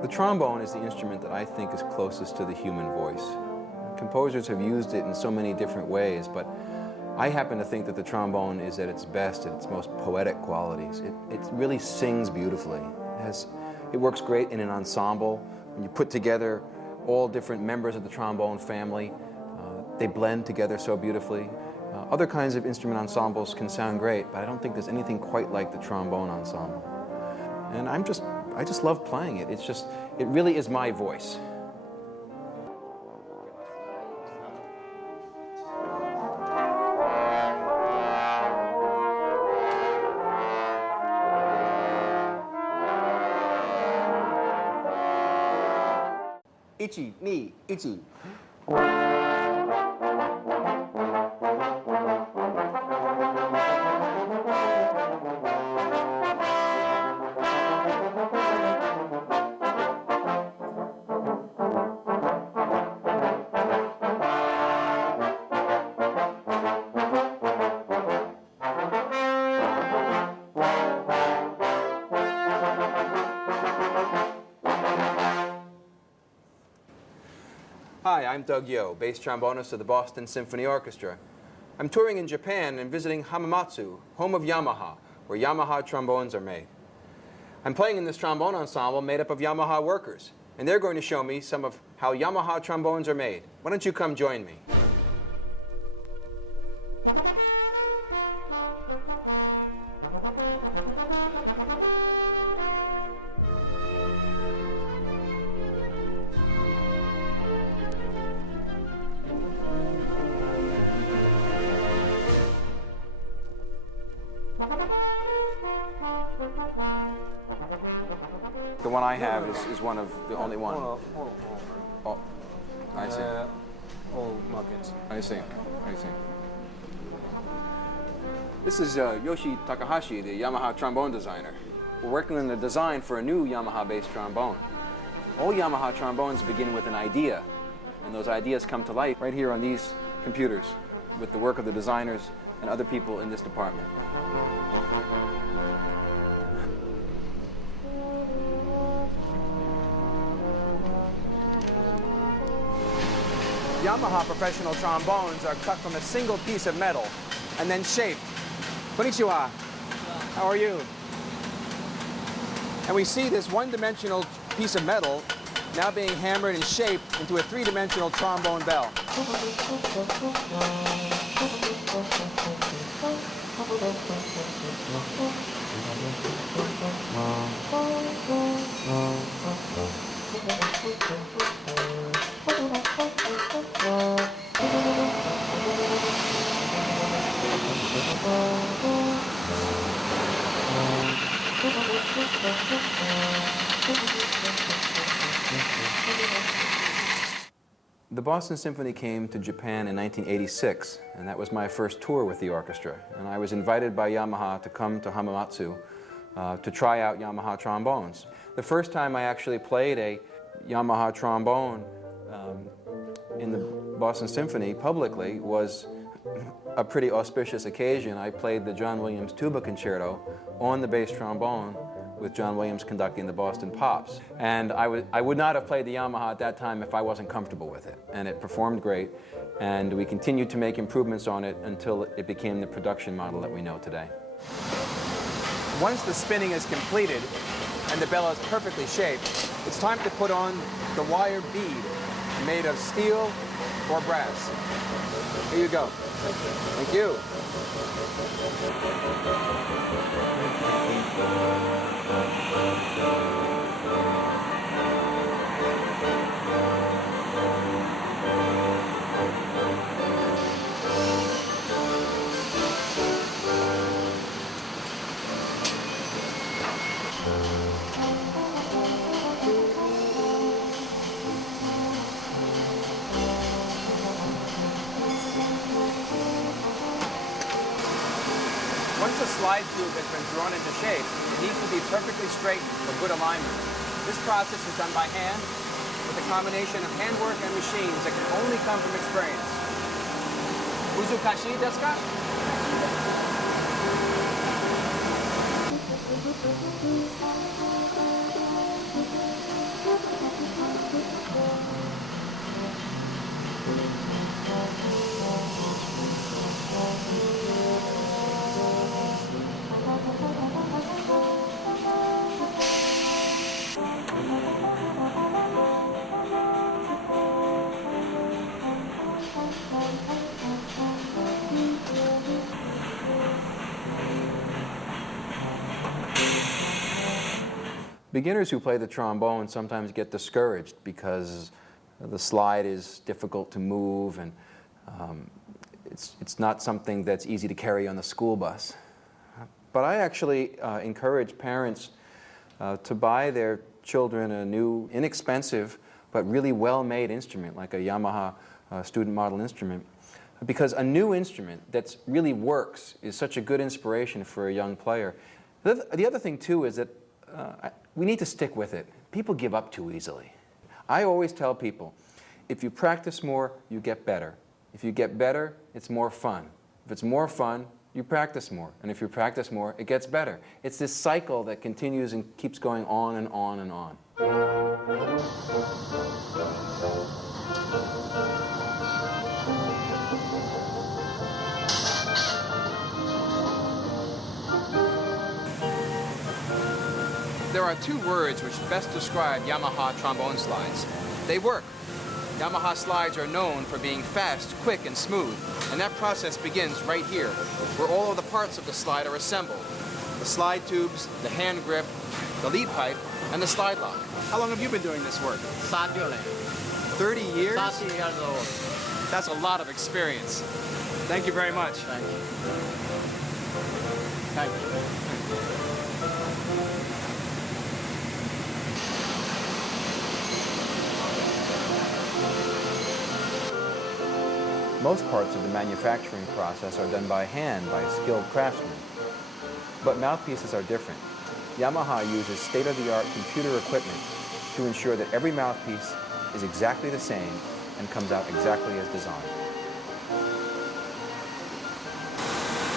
The trombone is the instrument that I think is closest to the human voice. Composers have used it in so many different ways, but I happen to think that the trombone is at its best, at its most poetic qualities. It really sings beautifully. It works great in an ensemble. When you put together all different members of the trombone family, they blend together so beautifully. Other kinds of instrument ensembles can sound great, but I don't think there's anything quite like the trombone ensemble. And I just love playing it. It really is my voice. Ichi, ni, ichi. Hi, I'm Doug Yo, bass trombonist of the Boston Symphony Orchestra. I'm touring in Japan and visiting Hamamatsu, home of Yamaha, where Yamaha trombones are made. I'm playing in this trombone ensemble made up of Yamaha workers, and they're going to show me some of how Yamaha trombones are made. Why don't you come join me? The one I have is one of the only one. Oh, I see. All markets. I see. This is Yoshi Takahashi, the Yamaha trombone designer. We're working on the design for a new Yamaha bass trombone. All Yamaha trombones begin with an idea, and those ideas come to life right here on these computers with the work of the designers and other people in this department. Yamaha professional trombones are cut from a single piece of metal and then shaped. Konnichiwa. How are you? And we see this one-dimensional piece of metal now being hammered and shaped into a three-dimensional trombone bell. The Boston Symphony came to Japan in 1986, and that was my first tour with the orchestra. And I was invited by Yamaha to come to Hamamatsu to try out Yamaha trombones. The first time I actually played a Yamaha trombone in the Boston Symphony publicly was a pretty auspicious occasion. I played the John Williams tuba concerto on the bass trombone with John Williams conducting the Boston Pops. And I would not have played the Yamaha at that time if I wasn't comfortable with it. And it performed great, and we continued to make improvements on it until it became the production model that we know today. Once the spinning is completed and the bell is perfectly shaped, it's time to put on the wire bead made of steel or brass. Here you go. Thank you. Once the slide tube has been drawn into shape, it needs to be perfectly straightened for good alignment. This process is done by hand with a combination of handwork and machines that can only come from experience. Uzukashi desu ka? Beginners who play the trombone sometimes get discouraged because the slide is difficult to move, and it's not something that's easy to carry on the school bus. But I actually encourage parents to buy their children a new, inexpensive, but really well-made instrument, like a Yamaha student model instrument. Because a new instrument that really works is such a good inspiration for a young player. The other thing, too, is that we need to stick with it. People give up too easily. I always tell people, if you practice more, you get better. If you get better, it's more fun. If it's more fun, you practice more. And if you practice more, it gets better. It's this cycle that continues and keeps going on and on and on. There are two words which best describe Yamaha trombone slides. They work. Yamaha slides are known for being fast, quick, and smooth, and that process begins right here, where all of the parts of the slide are assembled. The slide tubes, the hand grip, the lead pipe, and the slide lock. How long have you been doing this work? 30 years? 30 years old. That's a lot of experience. Thank you very much. Thank you. Thank you. Most parts of the manufacturing process are done by hand by skilled craftsmen. But mouthpieces are different. Yamaha uses state-of-the-art computer equipment to ensure that every mouthpiece is exactly the same and comes out exactly as designed.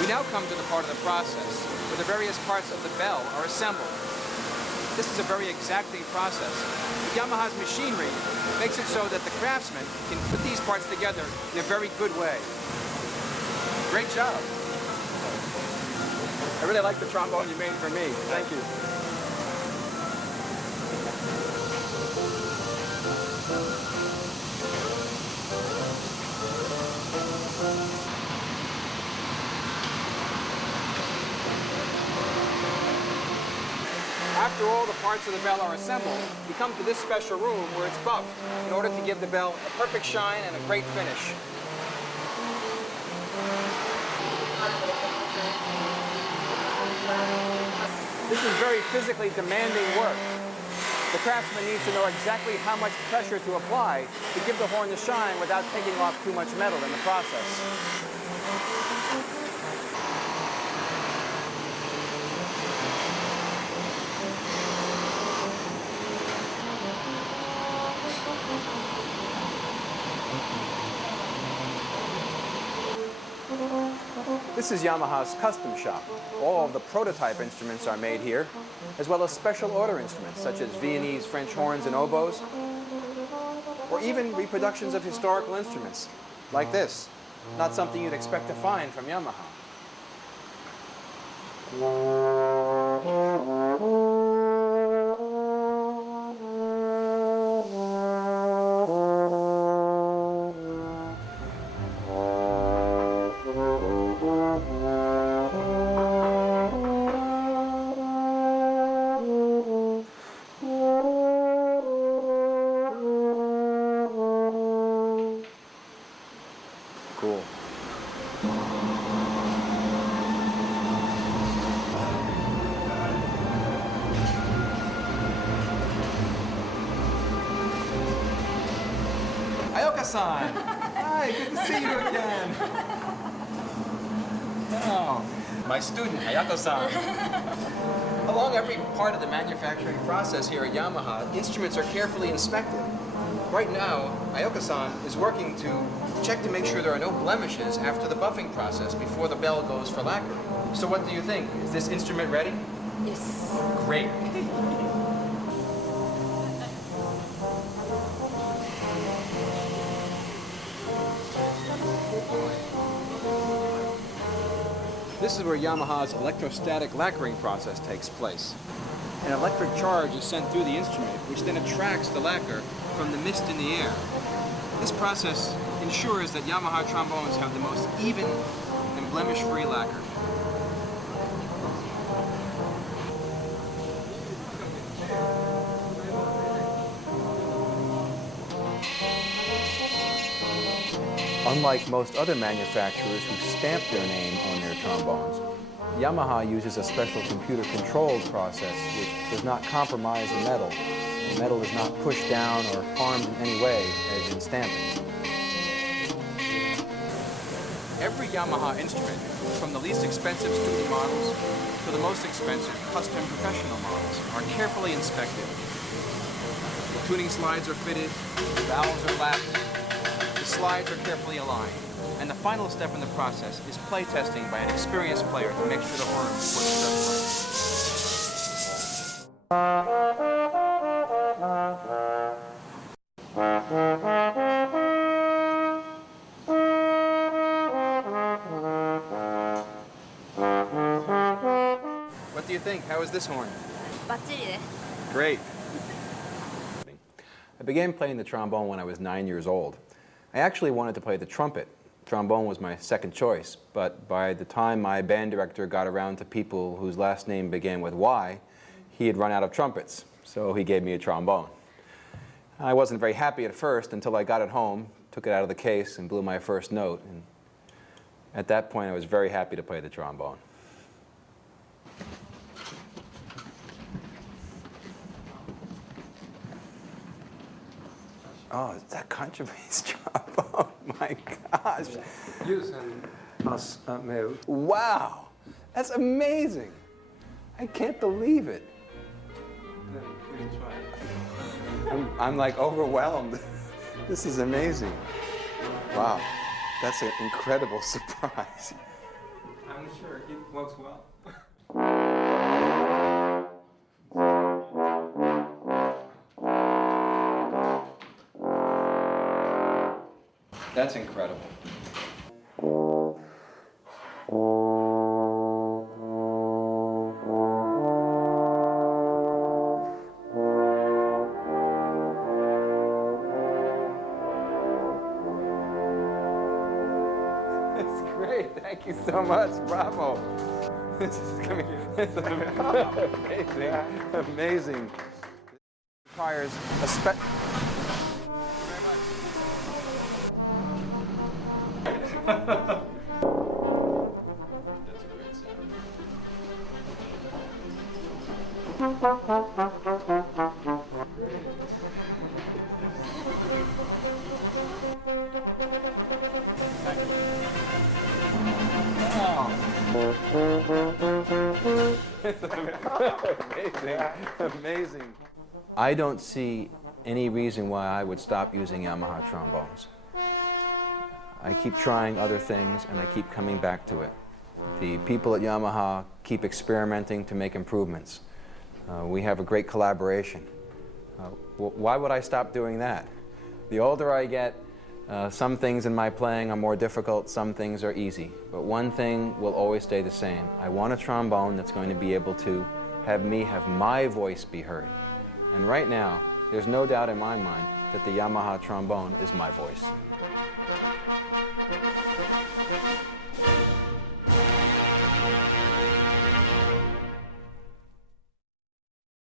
We now come to the part of the process where the various parts of the bell are assembled. This is a very exacting process. Yamaha's machinery makes it so that the craftsman can put these parts together in a very good way. Great job. I really like the trombone you made for me. Thank you. After all the parts of the bell are assembled, we come to this special room where it's buffed in order to give the bell a perfect shine and a great finish. This is very physically demanding work. The craftsman needs to know exactly how much pressure to apply to give the horn the shine without taking off too much metal in the process. This is Yamaha's custom shop. All of the prototype instruments are made here, as well as special order instruments such as Viennese French horns and oboes, or even reproductions of historical instruments, like this. Not something you'd expect to find from Yamaha. Cool. Ayoka-san! Hi, good to see you again. Oh, my student, Ayako-san. Along every part of the manufacturing process here at Yamaha, instruments are carefully inspected. Right now, Ayoka-san is working to check to make sure there are no blemishes after the buffing process before the bell goes for lacquering. So what do you think? Is this instrument ready? Yes. Great. This is where Yamaha's electrostatic lacquering process takes place. An electric charge is sent through the instrument, which then attracts the lacquer from the mist in the air. This process ensures that Yamaha trombones have the most even and blemish-free lacquer. Unlike most other manufacturers who stamp their name on their trombones, Yamaha uses a special computer-controlled process which does not compromise the metal. The metal is not pushed down or harmed in any way, as in stamping. Every Yamaha instrument, from the least expensive student models to the most expensive custom professional models, are carefully inspected. The tuning slides are fitted, the valves are lapped, the slides are carefully aligned, and the final step in the process is play testing by an experienced player to make sure the horns work just right. What do you think? How is this horn? バッチリです。 Great. I began playing the trombone when I was 9 years old. I actually wanted to play the trumpet. Trombone was my second choice, but by the time my band director got around to people whose last name began with Y, he had run out of trumpets, so he gave me a trombone. I wasn't very happy at first until I got it home, took it out of the case, and blew my first note. And at that point, I was very happy to play the trombone. Oh, is that country-based trombone? My gosh. Using us med. Wow, that's amazing. I can't believe it. We try. I'm like overwhelmed. This is amazing. Wow, that's an incredible surprise. I'm sure it works well. That's incredible. It's great. Thank you so much. Bravo. This is coming. Amazing. Amazing. Requires a Amazing. Amazing. I don't see any reason why I would stop using Yamaha trombones. I keep trying other things and I keep coming back to it. The people at Yamaha keep experimenting to make improvements. We have a great collaboration. Why would I stop doing that? The older I get, some things in my playing are more difficult, some things are easy. But one thing will always stay the same. I want a trombone that's going to be able to have my voice be heard. And right now, there's no doubt in my mind that the Yamaha trombone is my voice.